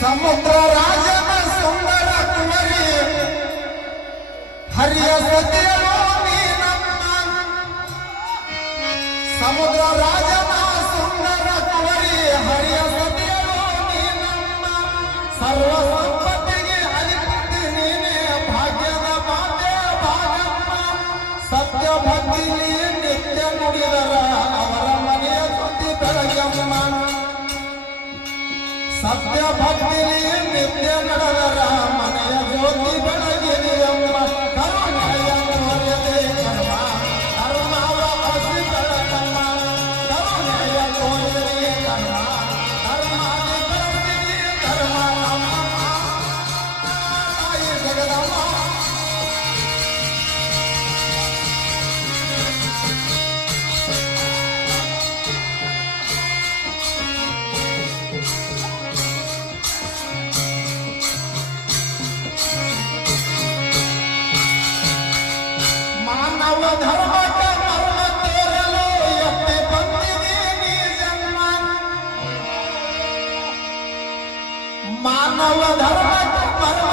ಸಮುದ್ರ ರಾಜನ ಸುಂದರ ಕುಮರಿ ಹರಿಯ ಸತಿಯೋ ನೀನಮ್ಮ ಸಮುದ್ರ ರಾಜನ ಸುಂದರ ಕುಮರಿ ಹರಿಯ ಸತಿಯೋ ನೀನಮ್ಮ ಸರ್ವ ಸಂಪತ್ತಿಗೆ ಅಧಿಪತಿ ನೀನೇ ಭಾಗ್ಯದ ಮಾತೆ ಭಾಗಮ್ಮ ಸತ್ಯ ಭಕ್ತಿ ನಿತ್ಯ ನುಡಿದರ ಅವರ ಮನೆಯ ಸುದ್ದಿ ಬೆಳಗಮ್ಮ ಸತ್ಯ ಭಕ್ತಿ ನಿತ್ಯ ನಡೆದರ ಮನೆಯ ಜ್ಯೋತಿ ಬೆಳಗಿದೆಯಮ್ಮ ಕರುಣೆಯ ತೋರದೆ ಕರ್ಮ ಕರ್ಮವ ಹಸಿ ಬೆಳಗಮ್ಮ ಕರುಣೆಯ ತೋರದೆ ಕರ್ಮ ಕರ್ಮಾದಿ ಬೆಳಗಿದೆ ಧರ್ಮ ನಮ್ಮ ತಾಯಿ ಜಗದಮ್ಮ ಮಾನವ ಧರ್ಮಕ್ಕೆ ಮರ್ಮ ತೋರಲು ಎತ್ತೆ ಬಂದಿದೆ ನೀ ಜನ್ಮ ಮಾನವ ಧರ್ಮಕ್ಕೆ ಮರ್ಮ